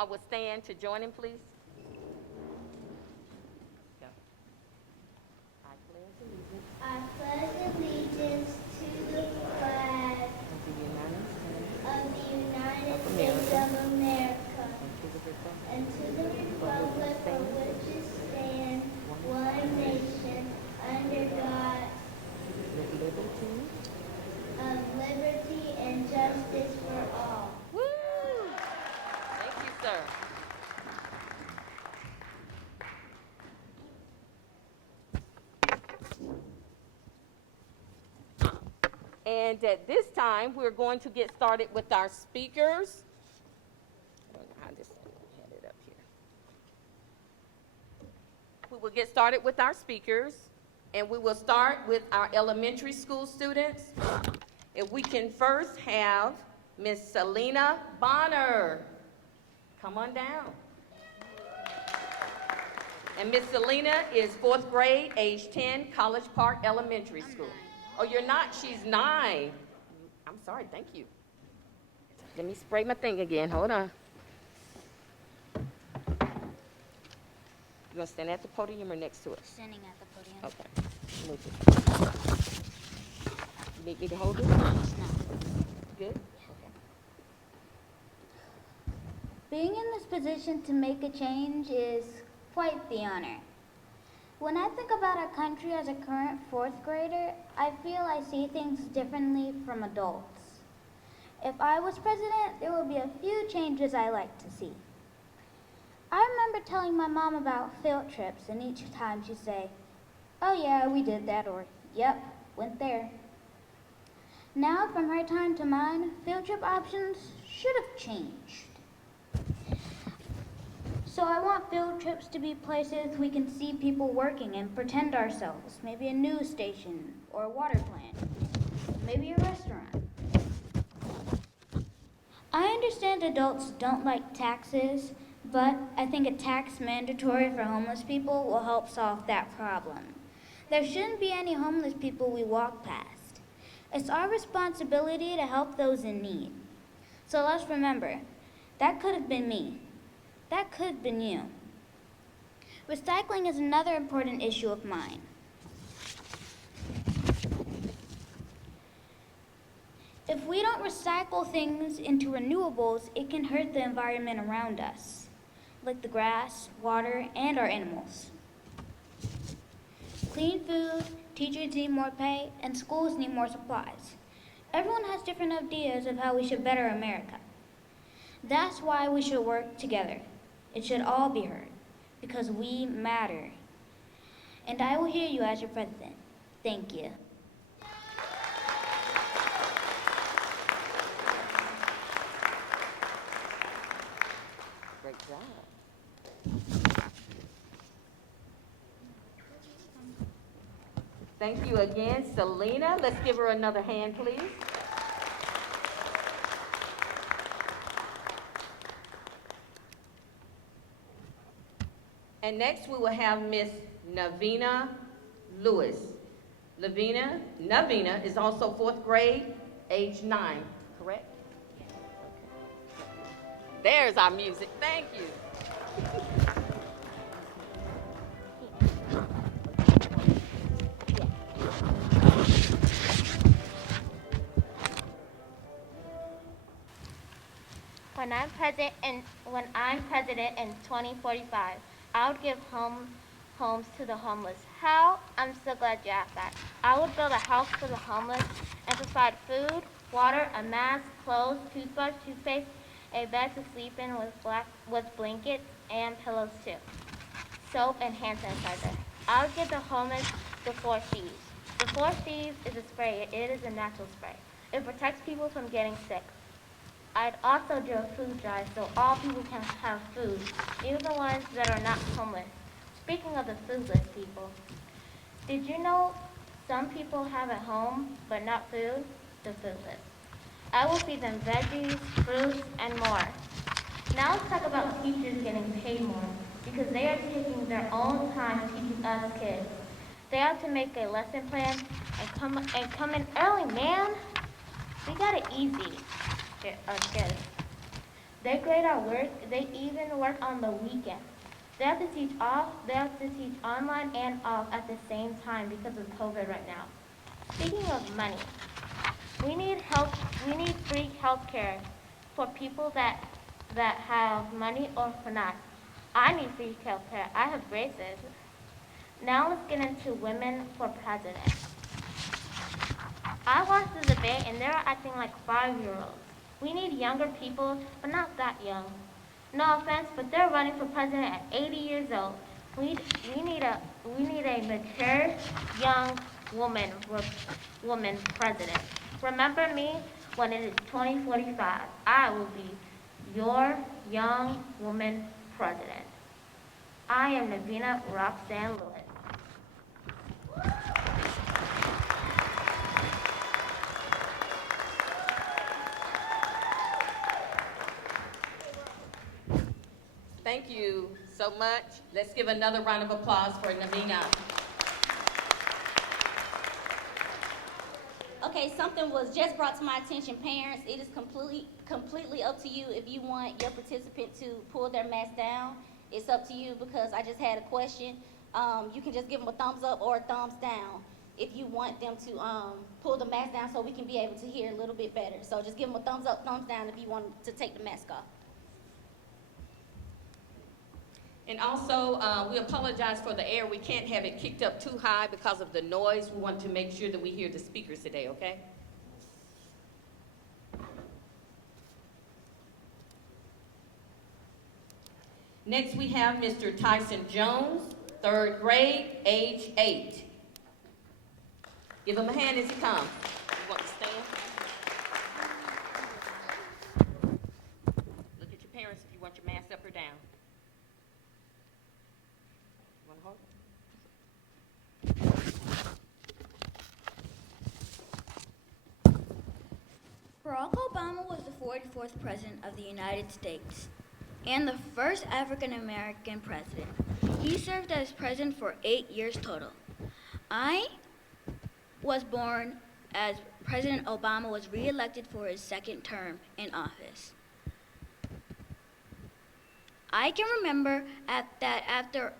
all would stand to join him, please. Go. I pledge allegiance I pledge allegiance to the flag of the United States of the United of States America of America and to the republic and to the republic for which it stands, one nation, under God, with liberty. of liberty and justice for all. Woo! Thank you, sir. And at this time, we're going to get started with our speakers. I don't know how this had it up here. We will get started with our speakers, and we will start with our elementary school students. If we can first have Miss Selena Bonner. Come on down. And Miss Selena is 4th grade, age 10, College Park Elementary School. Oh, you're not? She's 9. I'm sorry, thank you. Let me spray my thing again. Hold on. You gonna stand at the podium or next to it? Standing at the podium. Okay. Move it. You need me to hold it? No. Good? Being in this position to make a change is quite the honor. When I think about our country as a current 4th grader, I feel I see things differently from adults. If I was president, there would be a few changes I like to see. I remember telling my mom about field trips, and each time she'd say, "Oh yeah, we did that," or "Yep, went there." Now, from her time to mine, field trip options should have changed. So I want field trips to be places we can see people working and pretend ourselves, maybe a news station or a water plant, maybe a restaurant. I understand adults don't like taxes, but I think a tax mandatory for homeless people will help solve that problem. There shouldn't be any homeless people we walk past. It's our responsibility to help those in need. So let's remember, that could have been me. That could have been you. Recycling is another important issue of mine. If we don't recycle things into renewables, it can hurt the environment around us, like the grass, water, and our animals. Clean food, teachers need more pay, and schools need more supplies. Everyone has different ideas of how we should better America. That's why we should work together. It should all be heard, because we matter. And I will hear you as your president. Thank you. Great job. Thank you again, Selena. Let's give her another hand, please. And next we will have Miss Navina Lewis. Navina is also 4th grade, age 9, correct? Okay. There's our music. Thank you. When I'm president in 2045, I would give homes to the homeless. How? I'm so glad you asked that. I would build a house for the homeless and provide food, water, a mask, clothes, toothbrush, toothpaste, a bed to sleep in with blankets and pillows too. Soap and hand sanitizer. I would give the homeless the 4 C's. The 4 C's is a spray. It is a natural spray. It protects people from getting sick. I'd also do a food drive so all people can have food, even the ones that are not homeless. Speaking of the foodless people, did you know some people have a home but not food? The foodless. I will feed them veggies, fruits, and more. Now let's talk about teachers getting paid more, because they are taking their own time teaching us kids. They have to make a lesson plan and come in early, man. We got it easy, us kids. They grade our work. They even work on the weekends. They have to teach online and off at the same time because of COVID right now. Speaking of money, we need help. We need free health care for people that have money or for not. I need free health care. I have braces. Now let's get into women for president. I watched the debate and they're acting like 5-year-olds. We need younger people, but not that young. No offense, but they're running for president at 80 years old. We need a mature, young woman president. Remember me when it is 2045. I will be your young woman president. I am Navina Roxanne Lewis. Thank you so much. Let's give another round of applause for Navina. Okay, something was just brought to my attention, parents. It is completely up to you if you want your participant to pull their mask down. It's up to you because I just had a question. You can just give them a thumbs up or a thumbs down if you want them to pull the mask down so we can be able to hear a little bit better. So just give them a thumbs up, thumbs down if you want to take the mask off. And also, we apologize for the air. We can't have it kicked up too high because of the noise. We want to make sure that we hear the speakers today, okay? Next, we have Mr. Tyson Jones, 3rd grade, age 8. Give him a hand as he comes. You want to stand? Look at your parents if you want your mask up or down. Barack Obama was the 44th President of the United States and the first African American president. He served as president for 8 years total. I was born as President Obama was re-elected for his 2nd term in office. I can remember that after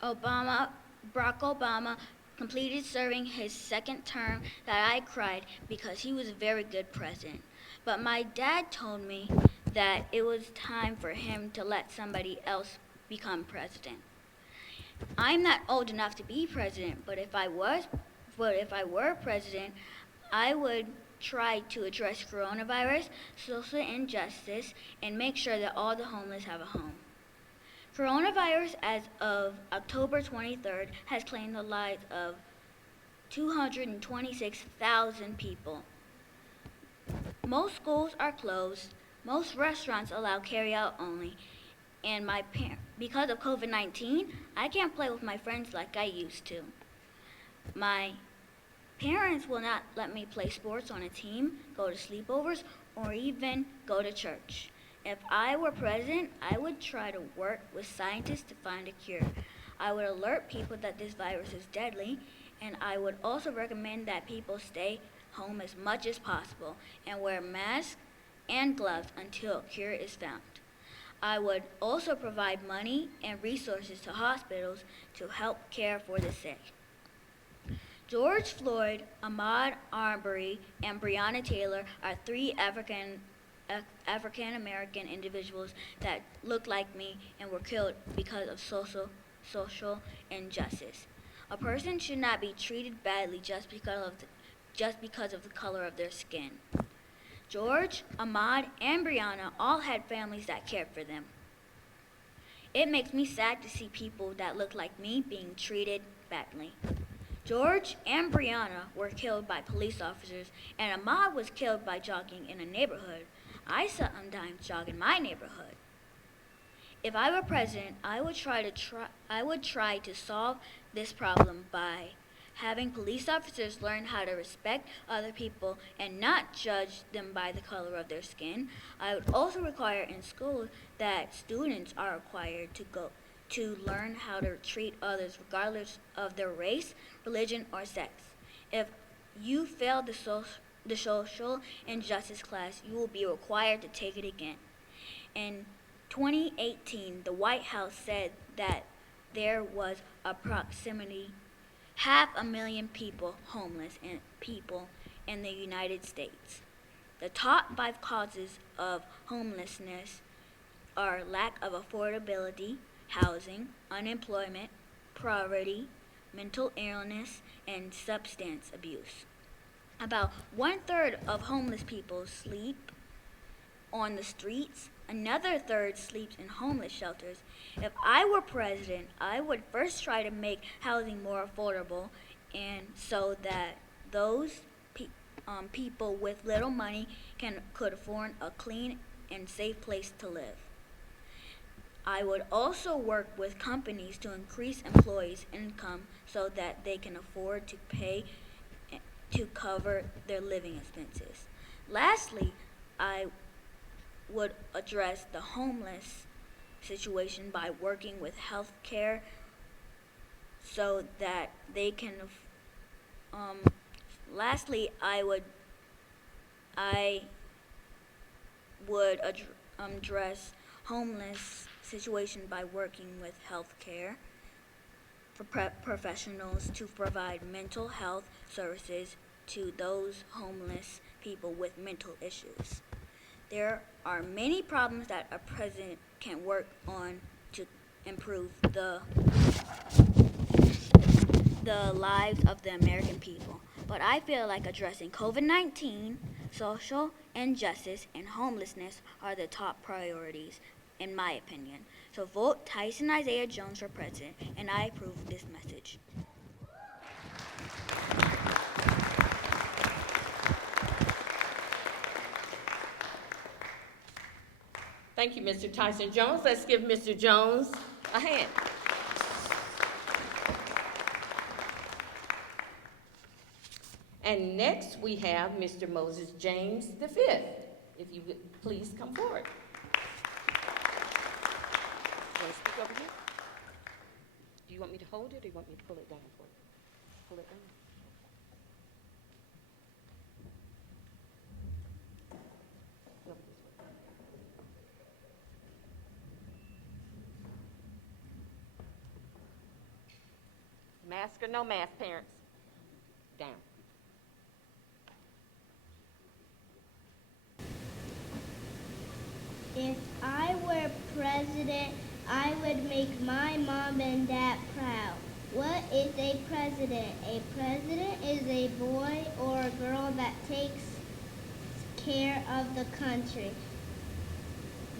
Barack Obama completed serving his 2nd term that I cried because he was a very good president. But my dad told me that it was time for him to let somebody else become president. I'm not old enough to be president, but if I were president, I would try to address coronavirus, social injustice, and make sure that all the homeless have a home. Coronavirus, as of October 23rd, has claimed the lives of 226,000 people. Most schools are closed, most restaurants allow carry-out only, and because of COVID-19, I can't play with my friends like I used to. My parents will not let me play sports on a team, go to sleepovers, or even go to church. If I were president, I would try to work with scientists to find a cure. I would alert people that this virus is deadly, and I would also recommend that people stay home as much as possible and wear masks and gloves until a cure is found. I would also provide money and resources to hospitals to help care for the sick. George Floyd, Ahmaud Arbery, and Breonna Taylor are 3 African American individuals that look like me and were killed because of social injustice. A person should not be treated badly just because of the color of their skin. George, Ahmaud, and Breonna all had families that cared for them. It makes me sad to see people that look like me being treated badly. George and Breonna were killed by police officers, and Ahmaud was killed by jogging in a neighborhood. I sometimes jog in my neighborhood. If I were president, I would try to solve this problem by having police officers learn how to respect other people and not judge them by the color of their skin. I would also require in schools that students are required to learn how to treat others regardless of their race, religion, or sex. If you fail the social injustice class, you will be required to take it again. In 2018, the White House said that there was approximately 500,000 people homeless in the United States. The top 5 causes of homelessness are lack of affordability, housing, unemployment, poverty, mental illness, and substance abuse. About 1/3 of homeless people sleep on the streets. Another third sleeps in homeless shelters. If I were president, I would first try to make housing more affordable, and so that those people with little money could afford a clean and safe place to live. I would also work with companies to increase employees' income so that they can afford to pay to cover their living expenses. Lastly, I would address the homeless situation by working with healthcare so that they can. Lastly, I would address homeless situation by working with healthcare professionals to provide mental health services to those homeless people with mental issues. There are many problems that a president can work on to improve the lives of the American people. But I feel like addressing COVID-19, social injustice, and homelessness are the top priorities, in my opinion. So vote Tyson Isaiah Jones for president, and I approve this message. Thank you, Mr. Tyson Jones. Let's give Mr. Jones a hand. And next we have Mr. Moses James V. If you would please come forward. You want to speak over here? Do you want me to hold it or do you want me to pull it down for you? Pull it down. No, this way. Mask or no mask, parents? Down. If I were president, I would make my mom and dad proud. What is a president? A president is a boy or a girl that takes care of the country.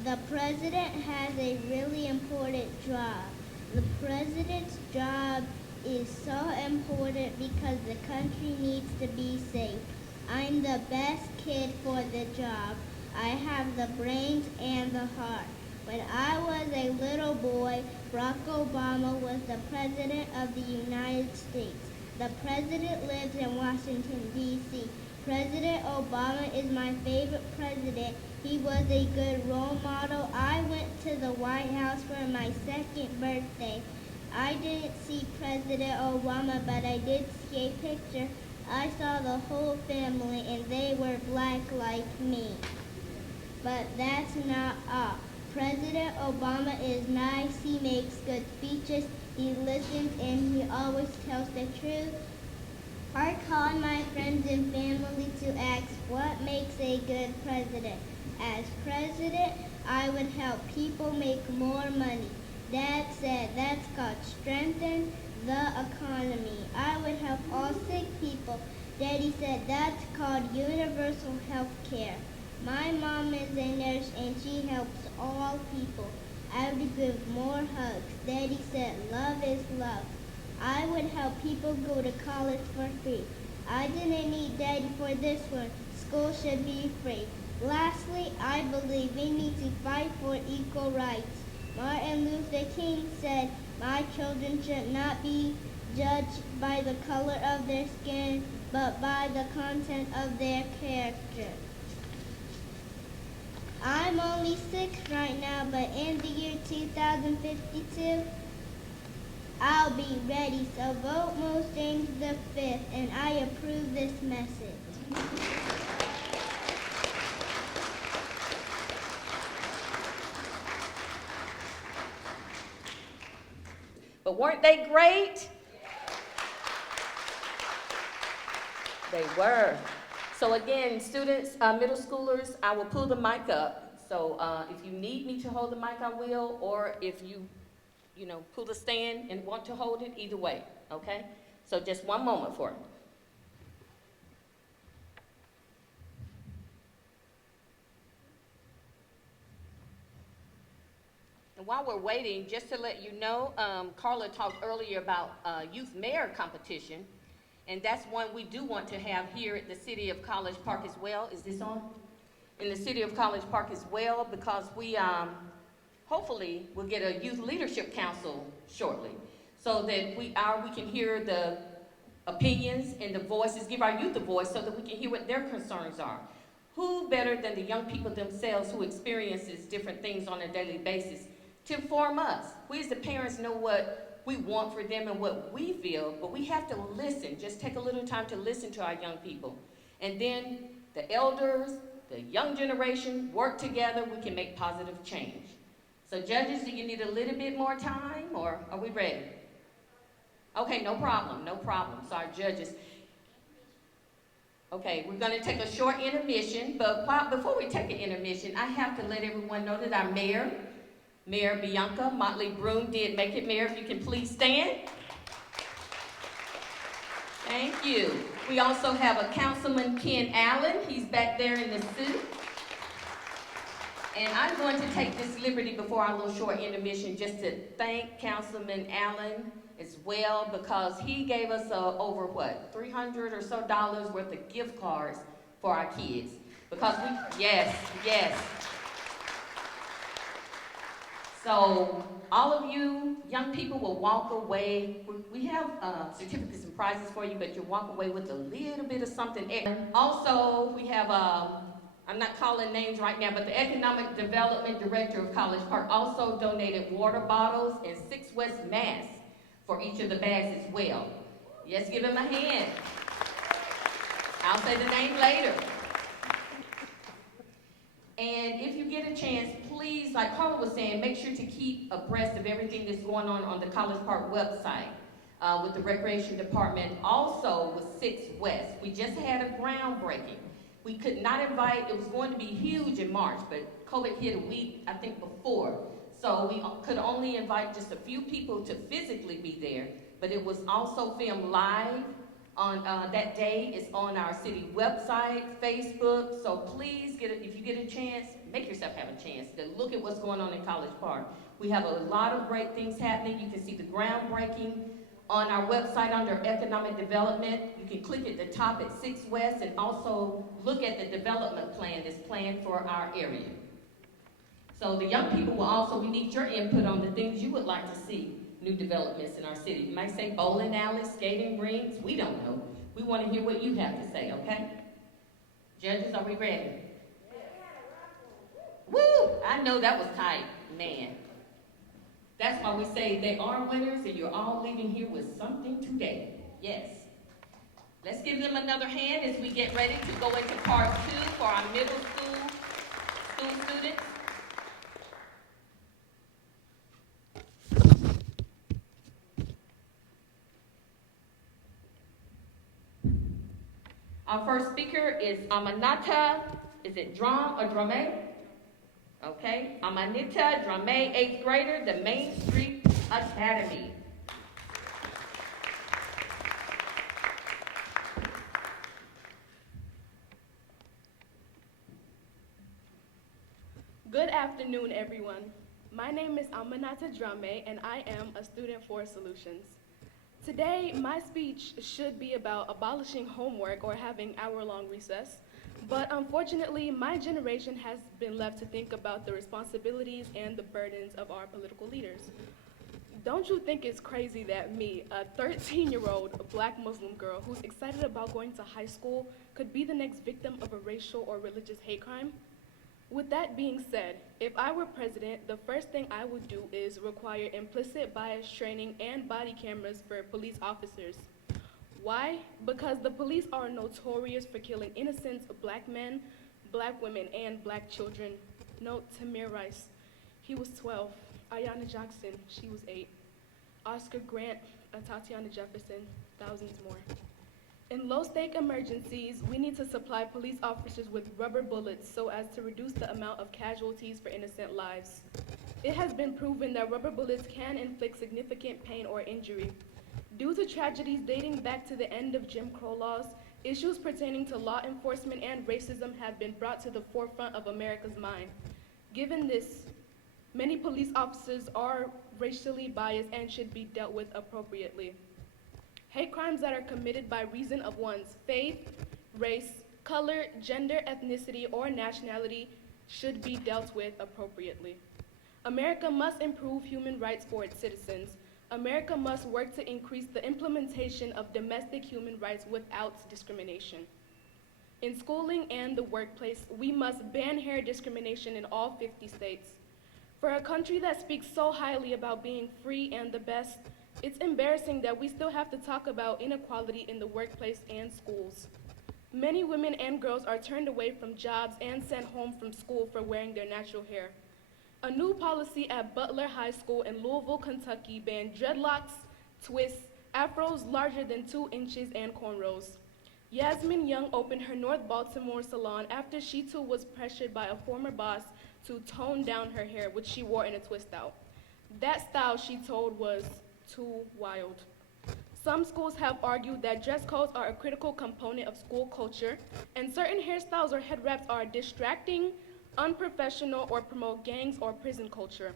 The president has a really important job. The president's job is so important because the country needs to be safe. I'm the best kid for the job. I have the brains and the heart. When I was a little boy, Barack Obama was the President of the United States. The President lives in Washington, D.C. President Obama is my favorite president. He was a good role model. I went to the White House for my 2nd birthday. I didn't see President Obama, but I did see a picture. I saw the whole family, and they were black like me. But that's not all. President Obama is nice, he makes good speeches, he listens, and he always tells the truth. I called my friends and family to ask what makes a good president. As president, I would help people make more money. Dad said that's called strengthen the economy. I would help all sick people. Daddy said that's called universal health care. My mom is a nurse and she helps all people. I would give more hugs. Daddy said love is love. I would help people go to college for free. I didn't need Daddy for this one. School should be free. Lastly, I believe we need to fight for equal rights. Martin Luther King said, my children should not be judged by the color of their skin, but by the content of their character. I'm only 6 right now, but in the year 2052, I'll be ready. So vote Mose James the 5th, and I approve this message. But weren't they great? They were. So again, students, middle schoolers, I will pull the mic up. So if you need me to hold the mic, I will, or if you pull the stand and want to hold it, either way, okay? So just one moment for me. And while we're waiting, just to let you know, Carla talked earlier about youth mayor competition, and that's one we do want to have here at the City of College Park as well. Is this on? In the City of College Park as well, because we hopefully will get a youth leadership council shortly, so that we can hear the opinions and the voices, give our youth a voice so that we can hear what their concerns are. Who better than the young people themselves who experiences different things on a daily basis to inform us? We as the parents know what we want for them and what we feel, but we have to listen. Just take a little time to listen to our young people. And then the elders, the young generation work together, we can make positive change. So judges, do you need a little bit more time, or are we ready? Okay, no problem, no problem. So our judges. Okay, we're gonna take a short intermission, but before we take an intermission, I have to let everyone know that our Mayor Bianca Motley Broom did make it. Mayor, if you can please stand. Thank you. We also have a Councilman Ken Allen. He's back there in the suit. And I'm going to take this liberty before our little short intermission just to thank Councilman Allen as well, because he gave us over what, $300 or so worth of gift cards for our kids. Because yes. So all of you young people will walk away. We have certificates and prizes for you, but you'll walk away with a little bit of something extra. Also, we have I'm not calling names right now, but the Economic Development Director of College Park also donated water bottles and 6 West masks for each of the bags as well. Yes, give him a hand. I'll say the name later. And if you get a chance, please, like Carla was saying, make sure to keep abreast of everything that's going on the College Park website with the Recreation Department, also with 6 West. We just had a groundbreaking. We could not invite, it was going to be huge in March, but COVID hit a week, I think, before. So we could only invite just a few people to physically be there, but it was also filmed live on that day. It's on our city website, Facebook, so please, if you get a chance, make yourself have a chance to look at what's going on in College Park. We have a lot of great things happening. You can see the groundbreaking on our website under Economic Development. You can click at the top at 6 West and also look at the development plan that's planned for our area. So the young people we need your input on the things you would like to see, new developments in our city. You might say bowling alleys, skating rinks, we don't know. We want to hear what you have to say, okay? Judges, are we ready? Woo! I know that was tight, man. That's why we say they are winners and you're all leaving here with something today. Yes. Let's give them another hand as we get ready to go into part 2 for our middle school students. Our first speaker is Amanata, is it Drum or Drame? Okay, Amanita Drame, 8th grader, the Main Street Academy. Good afternoon, everyone. My name is Amanata Drame, and I am a student for Solutions. Today, my speech should be about abolishing homework or having hour-long recess, but unfortunately, my generation has been left to think about the responsibilities and the burdens of our political leaders. Don't you think it's crazy that me, a 13-year-old black Muslim girl who's excited about going to high school, could be the next victim of a racial or religious hate crime? With that being said, if I were president, the first thing I would do is require implicit bias training and body cameras for police officers. Why? Because the police are notorious for killing innocent black men, black women, and black children. Note Tamir Rice, he was 12. Ayanna Jackson, she was 8. Oscar Grant, Tatiana Jefferson, thousands more. In low-stake emergencies, we need to supply police officers with rubber bullets so as to reduce the amount of casualties for innocent lives. It has been proven that rubber bullets can inflict significant pain or injury. Due to tragedies dating back to the end of Jim Crow laws, issues pertaining to law enforcement and racism have been brought to the forefront of America's mind. Given this, many police officers are racially biased and should be dealt with appropriately. Hate crimes that are committed by reason of one's faith, race, color, gender, ethnicity, or nationality should be dealt with appropriately. America must improve human rights for its citizens. America must work to increase the implementation of domestic human rights without discrimination. In schooling and the workplace, we must ban hair discrimination in all 50 states. For a country that speaks so highly about being free and the best, it's embarrassing that we still have to talk about inequality in the workplace and schools. Many women and girls are turned away from jobs and sent home from school for wearing their natural hair. A new policy at Butler High School in Louisville, Kentucky banned dreadlocks, twists, afros larger than 2 inches, and cornrows. Yasmin Young opened her North Baltimore salon after she too was pressured by a former boss to tone down her hair, which she wore in a twist out. That style, she told, was too wild. Some schools have argued that dress codes are a critical component of school culture, and certain hairstyles or head wraps are distracting, unprofessional, or promote gangs or prison culture.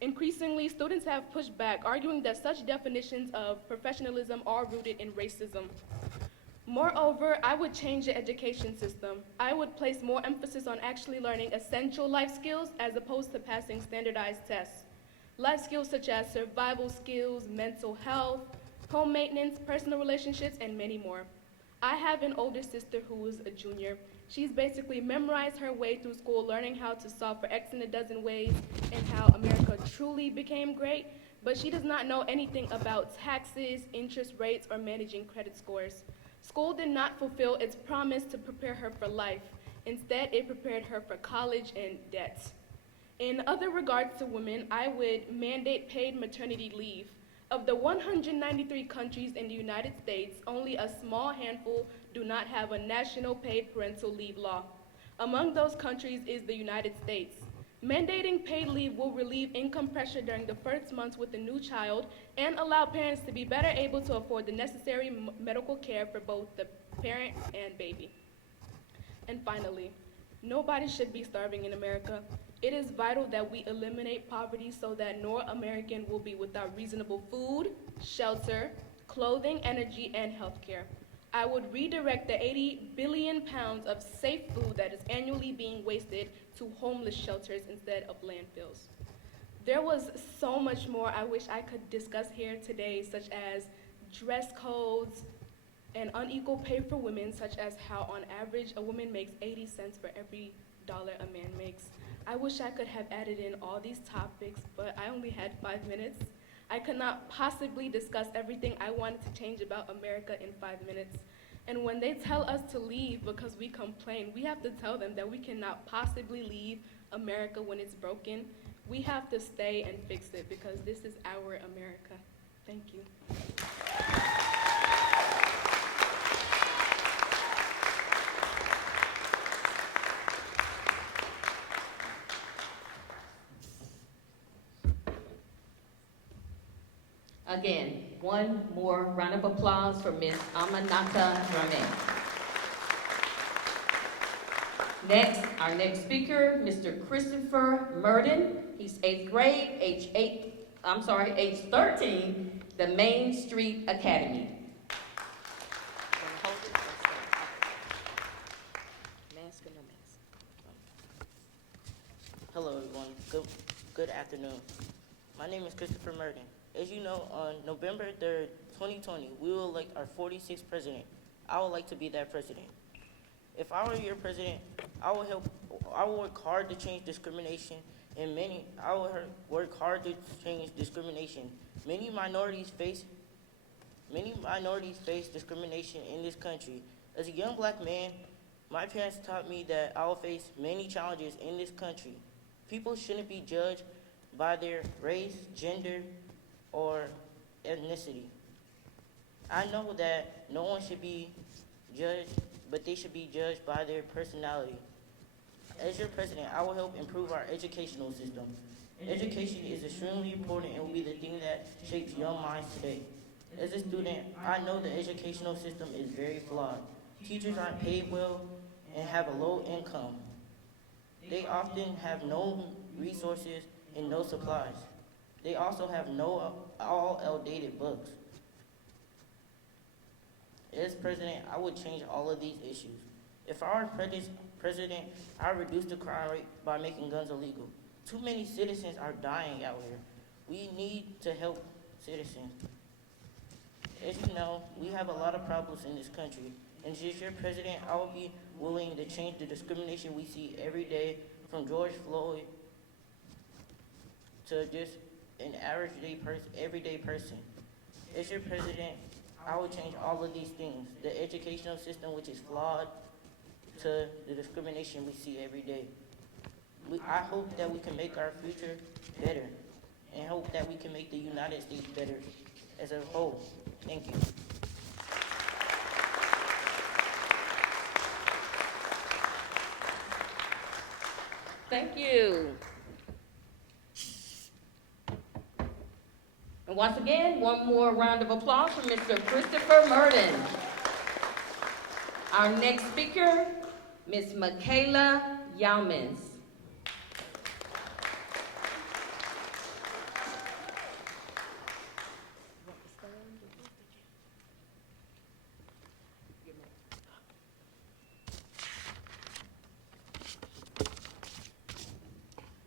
Increasingly, students have pushed back, arguing that such definitions of professionalism are rooted in racism. Moreover, I would change the education system. I would place more emphasis on actually learning essential life skills as opposed to passing standardized tests. Life skills such as survival skills, mental health, home maintenance, personal relationships, and many more. I have an older sister who is a junior. She's basically memorized her way through school, learning how to solve for X in a dozen ways and how America truly became great, but she does not know anything about taxes, interest rates, or managing credit scores. School did not fulfill its promise to prepare her for life. Instead, it prepared her for college and debt. In other regards to women, I would mandate paid maternity leave. Of the 193 countries in the United States, only a small handful do not have a national paid parental leave law. Among those countries is the United States. Mandating paid leave will relieve income pressure during the first months with a new child and allow parents to be better able to afford the necessary medical care for both the parent and baby. And finally, nobody should be starving in America. It is vital that we eliminate poverty so that no American will be without reasonable food, shelter, clothing, energy, and health care. I would redirect the 80 billion pounds of safe food that is annually being wasted to homeless shelters instead of landfills. There was so much more I wish I could discuss here today, such as dress codes and unequal pay for women, such as how on average a woman makes 80 cents for every dollar a man makes. I wish I could have added in all these topics, but I only had 5 minutes. I could not possibly discuss everything I wanted to change about America in 5 minutes. And when they tell us to leave because we complain, we have to tell them that we cannot possibly leave America when it's broken. We have to stay and fix it because this is our America. Thank you. Again, one more round of applause for Ms. Amanata Drame. Next, our next speaker, Mr. Christopher Murden. He's 8th grade, age 13, the Main Street Academy. Mask or no mask? Hello, everyone. Good afternoon. My name is Christopher Murden. As you know, on November 3rd, 2020, we will elect our 46th president. I would like to be that president. If I were your president, I will work hard to change discrimination, and I will work hard to change discrimination. Many minorities face discrimination in this country. As a young black man, my parents taught me that I will face many challenges in this country. People shouldn't be judged by their race, gender, or ethnicity. I know that no one should be judged, but they should be judged by their personality. As your president, I will help improve our educational system. Education is extremely important and will be the thing that shapes young minds today. As a student, I know the educational system is very flawed. Teachers aren't paid well and have a low income. They often have no resources and no supplies. They also have no all outdated books. As president, I would change all of these issues. If I were president, I would reduce the crime rate by making guns illegal. Too many citizens are dying out here. We need to help citizens. As you know, we have a lot of problems in this country. And as your president, I will be willing to change the discrimination we see every day, from George Floyd to just an everyday person. As your president, I will change all of these things. The educational system, which is flawed, to the discrimination we see every day. I hope that we can make our future better, and hope that we can make the United States better as a whole. Thank you. Thank you. And once again, one more round of applause for Mr. Christopher Murden. Our next speaker, Ms. Michaela Yaumans.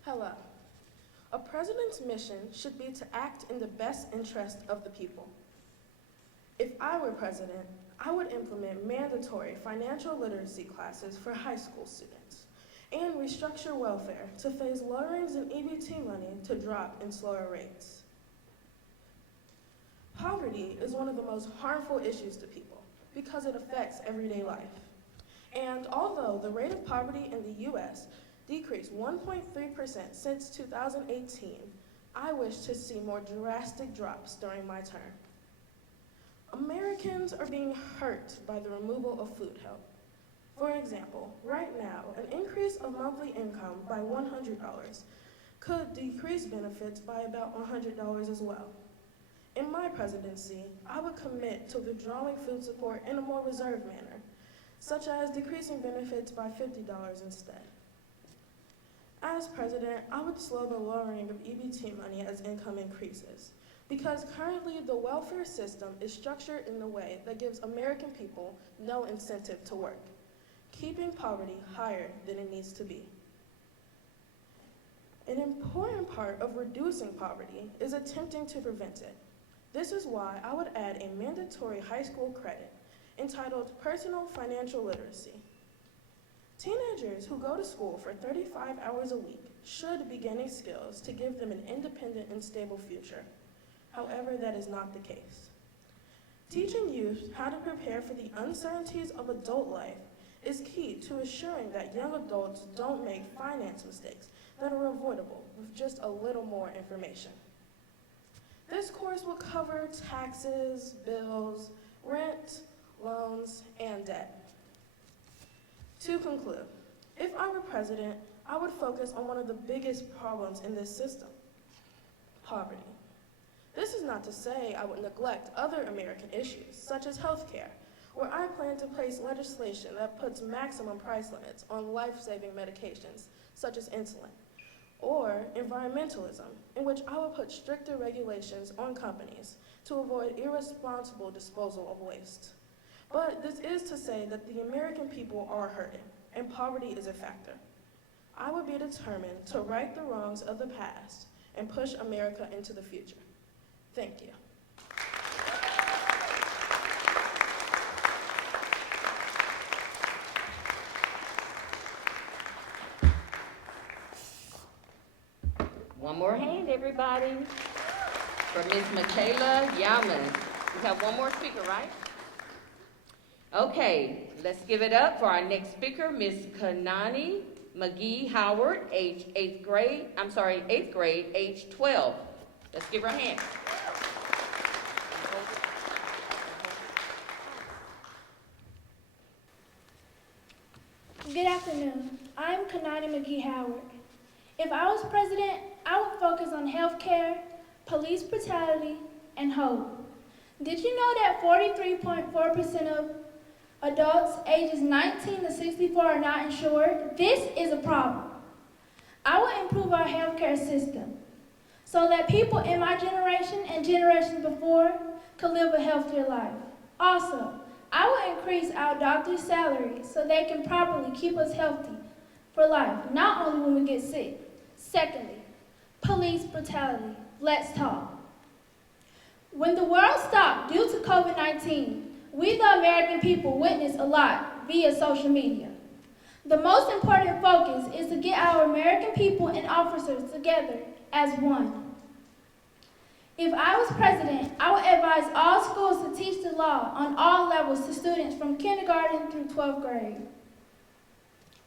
Hello. A president's mission should be to act in the best interest of the people. If I were president, I would implement mandatory financial literacy classes for high school students and restructure welfare to phase lowerings in EBT money to drop in slower rates. Poverty is one of the most harmful issues to people because it affects everyday life. And although the rate of poverty in the U.S. decreased 1.3% since 2018, I wish to see more drastic drops during my term. Americans are being hurt by the removal of food help. For example, right now, an increase of monthly income by $100 could decrease benefits by about $100 as well. In my presidency, I would commit to withdrawing food support in a more reserved manner, such as decreasing benefits by $50 instead. As president, I would slow the lowering of EBT money as income increases, because currently the welfare system is structured in a way that gives American people no incentive to work, keeping poverty higher than it needs to be. An important part of reducing poverty is attempting to prevent it. This is why I would add a mandatory high school credit entitled Personal Financial Literacy. Teenagers who go to school for 35 hours a week should be gaining skills to give them an independent and stable future. However, that is not the case. Teaching youth how to prepare for the uncertainties of adult life is key to assuring that young adults don't make finance mistakes that are avoidable with just a little more information. This course will cover taxes, bills, rent, loans, and debt. To conclude, if I were president, I would focus on one of the biggest problems in this system: poverty. This is not to say I would neglect other American issues, such as healthcare, where I plan to place legislation that puts maximum price limits on life-saving medications, such as insulin, or environmentalism, in which I will put stricter regulations on companies to avoid irresponsible disposal of waste. But this is to say that the American people are hurting, and poverty is a factor. I would be determined to right the wrongs of the past and push America into the future. Thank you. One more hand, everybody, for Ms. Michaela Yaumans. We have one more speaker, right? Okay, let's give it up for our next speaker, Ms. Kanani Mcgee Howard, eighth grade, age 12. Let's give her a hand. Good afternoon. I'm Kanani Mcgee Howard. If I was president, I would focus on health care, police brutality, and hope. Did you know that 43.4% of adults ages 19 to 64 are not insured? This is a problem. I would improve our health care system so that people in my generation and generations before could live a healthier life. Also, I will increase our doctors' salaries so they can properly keep us healthy for life, not only when we get sick. Secondly, police brutality. Let's talk. When the world stopped due to COVID-19, we the American people witnessed a lot via social media. The most important focus is to get our American people and officers together as one. If I was president, I would advise all schools to teach the law on all levels to students from kindergarten through 12th grade.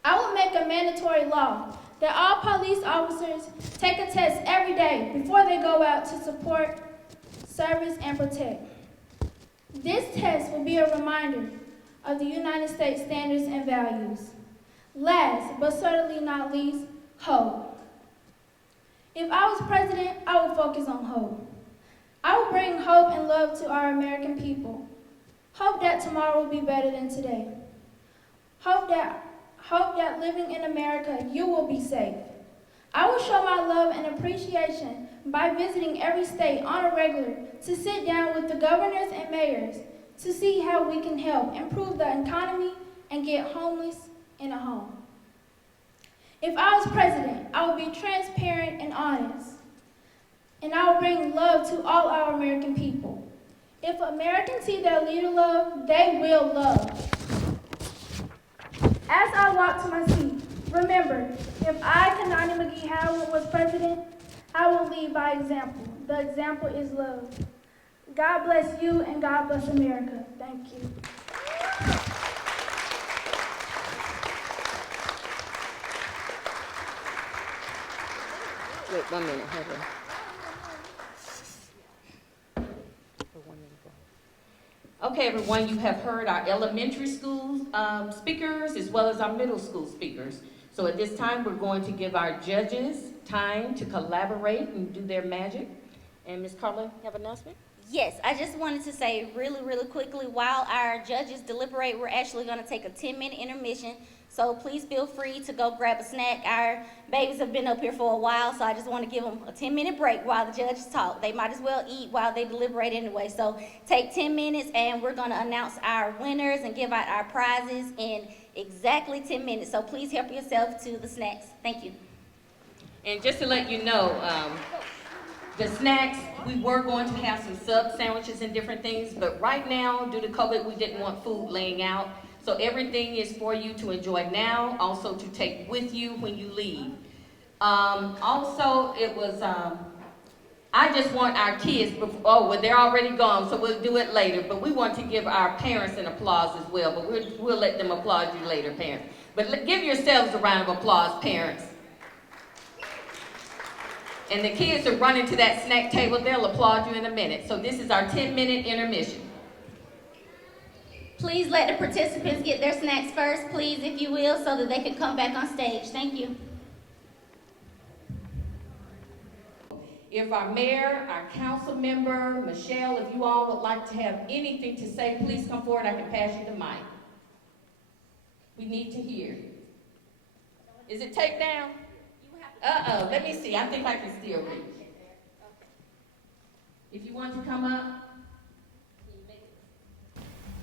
I would make a mandatory law that all police officers take a test every day before they go out to support, service, and protect. This test will be a reminder of the United States standards and values. Last, but certainly not least, hope. If I was president, I would focus on hope. I will bring hope and love to our American people. Hope that tomorrow will be better than today. Hope that living in America, you will be safe. I will show my love and appreciation by visiting every state on a regular to sit down with the governors and mayors to see how we can help improve the economy and get homeless in a home. If I was president, I would be transparent and honest. And I will bring love to all our American people. If Americans see their leader love, they will love. As I walk to my seat, remember, if I, Kanani Mcgee Howard, was president, I will lead by example. The example is love. God bless you and God bless America. Thank you. Wait 1 minute, hold on. Okay, everyone, you have heard our elementary school speakers as well as our middle school speakers. So at this time, we're going to give our judges time to collaborate and do their magic. And Ms. Carla, you have an announcement? Yes, I just wanted to say really quickly, while our judges deliberate, we're actually going to take a 10-minute intermission. So please feel free to go grab a snack. Our babies have been up here for a while, so I just want to give them a 10-minute break while the judges talk. They might as well eat while they deliberate anyway. So take 10 minutes, and we're going to announce our winners and give out our prizes in exactly 10 minutes. So please help yourself to the snacks. Thank you. And just to let you know, the snacks, we were going to have some sub sandwiches and different things, but right now, due to COVID, we didn't want food laying out. So everything is for you to enjoy now, also to take with you when you leave. Also, it was, I just want our kids, well, they're already gone, so we'll do it later, but we want to give our parents an applause as well, but we'll let them applaud you later, parents. But give yourselves a round of applause, parents. And the kids are running to that snack table, they'll applaud you in a minute. So this is our 10-minute intermission. Please let the participants get their snacks first, please, if you will, so that they can come back on stage. Thank you. If our mayor, our council member, Michelle, if you all would like to have anything to say, please come forward. I can pass you the mic. We need to hear. Is it take down? Let me see. I think I can still reach. If you want to come up.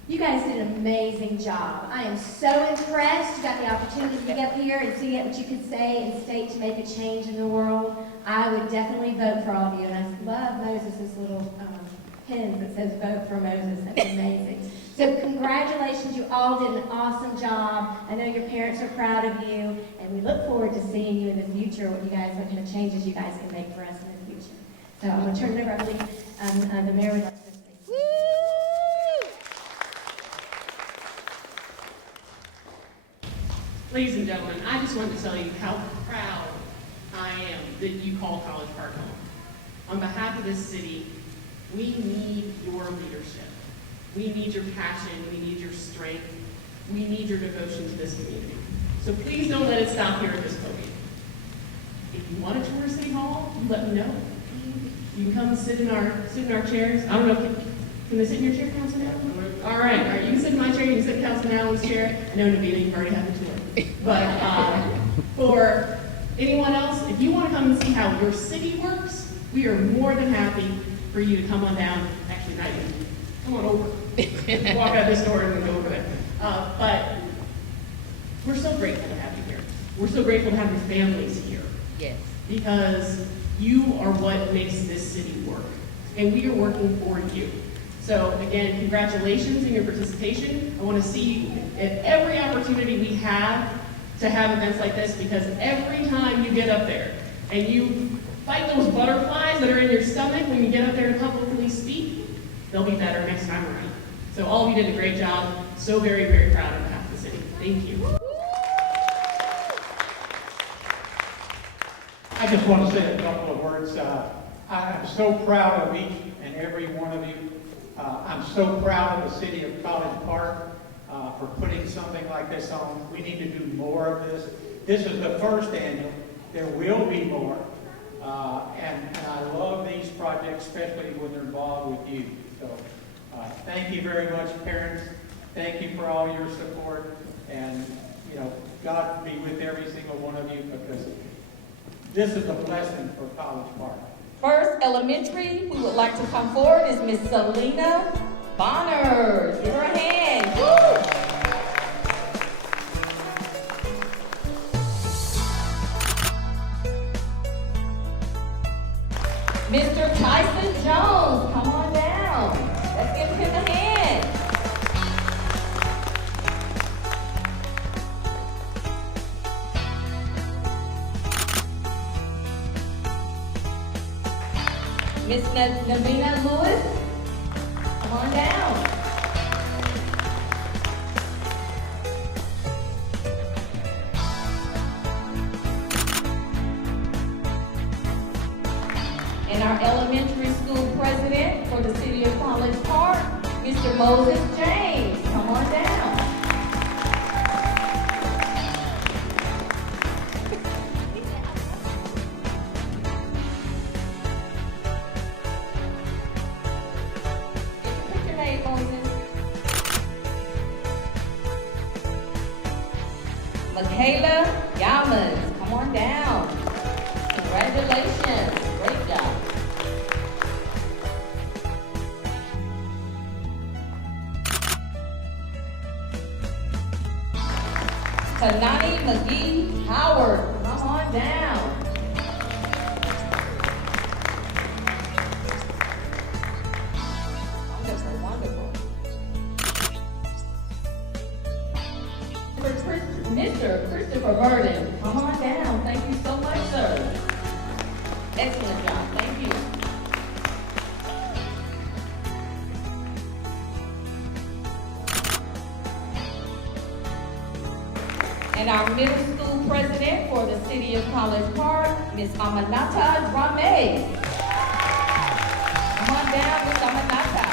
You guys did an amazing job. I am so impressed. You got the opportunity to get up here and see what you could say and state to make a change in the world. I would definitely vote for all of you. And I love Moses' little pin that says vote for Moses. That's amazing. So congratulations. You all did an awesome job. I know your parents are proud of you. And we look forward to seeing you in the future, what kind of changes you guys can make for us in the future. So I'm going to turn it over. I believe the mayor would like to say. Ladies and gentlemen, I just wanted to tell you how proud I am that you call College Park home. On behalf of this city, we need your leadership. We need your passion. We need your strength. We need your devotion to this community. So please don't let it stop here at this podium. If you want to tour City Hall, let me know. You can come sit in our chairs. I don't know if can they sit in your chair, Councilman Allen? All right, you can sit in my chair, you can sit in Councilman Allen's chair. I know, Navita, you've already had the tour. But for anyone else, if you want to come and see how your city works, we are more than happy for you to come on down. Actually, not even. Come on over. Just walk out this door and then go over there. But we're so grateful to have you here. We're so grateful to have your families here. Yes. Because you are what makes this city work. And we are working for you. So again, congratulations in your participation. I want to see you at every opportunity we have to have events like this, because every time you get up there and you fight those butterflies that are in your stomach when you get up there and publicly speak, they'll be better next time around. So all of you did a great job. So very, very proud on behalf of the city. Thank you. I just want to say a couple of words. I'm so proud of each and every one of you. I'm so proud of the city of College Park for putting something like this on. We need to do more of this. This is the first annual. There will be more. And I love these projects, especially when they're involved with you. So thank you very much, parents. Thank you for all your support. And, you know, God be with every single one of you, because this is a blessing for College Park. First Elementary, who would like to come forward is Miss Selena Bonner. Give her a hand. Woo! Mr. Tyson Jones, come on down. Let's give him a hand. Miss Navina Lewis, come on down. And our elementary school president for the city of College Park, Mr. Moses James, come on down. Put your name, Moses. Michaela Yamans, come on down. Congratulations, great job. Kanani Mcgee Howard, come on down. Wonderful, wonderful. Mr. Christopher Burden, come on down. Thank you so much, sir. Excellent job, thank you. And our middle school president for the city of College Park, Miss Amanata Drame. Come on down, Miss Amanata.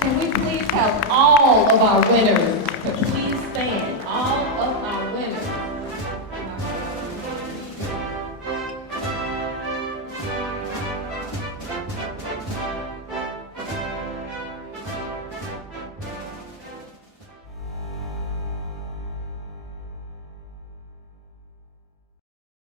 Can we please have all of our winners